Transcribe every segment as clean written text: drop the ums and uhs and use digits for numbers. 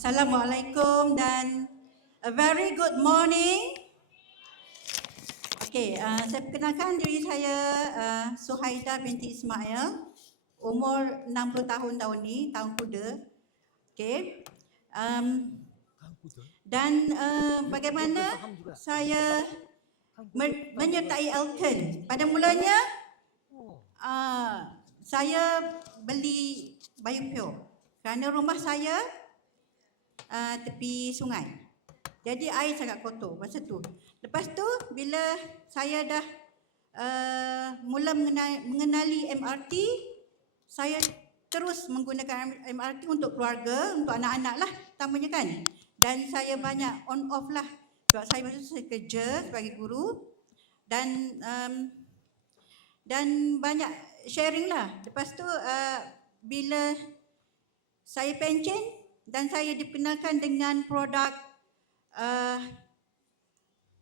Assalamualaikum dan a very good morning. Saya perkenalkan diri saya Suhaida binti Ismail, umur 60 tahun tahun ni, tahun kuda. Dan bagaimana saya menyertai Elton. Pada mulanya saya beli biopure kerana rumah saya tepi sungai. Jadi air sangat kotor masa tu. Lepas tu bila saya dah mula mengenali MRT, saya terus menggunakan MRT untuk keluarga, untuk anak-anak lah utamanya kan. Dan saya banyak on off lah sebab saya masa saya kerja sebagai guru dan banyak sharing lah. Lepas tu bila saya pencen dan saya dikenalkan dengan produk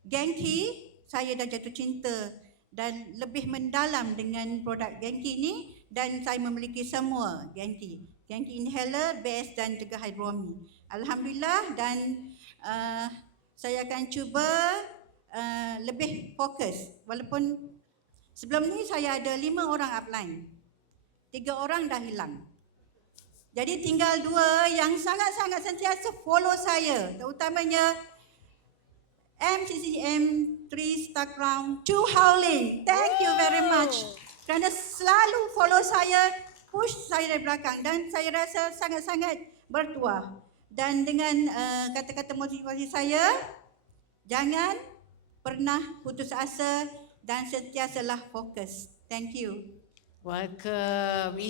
Genki, saya dah jatuh cinta dan lebih mendalam dengan produk Genki ni dan saya memiliki semua Genki inhaler, base dan juga hydromi. Alhamdulillah dan saya akan cuba lebih fokus walaupun sebelum ni saya ada 5 orang upline, 3 orang dah hilang. Jadi tinggal 2 yang sangat-sangat sentiasa follow saya, terutamanya MCCM 3 Star Crown, Chu Howling. Thank you very much kerana selalu follow saya, push saya dari belakang dan saya rasa sangat-sangat bertuah. Dan dengan kata-kata motivasi saya, jangan pernah putus asa dan sentiasalah fokus. Thank you. Welcome.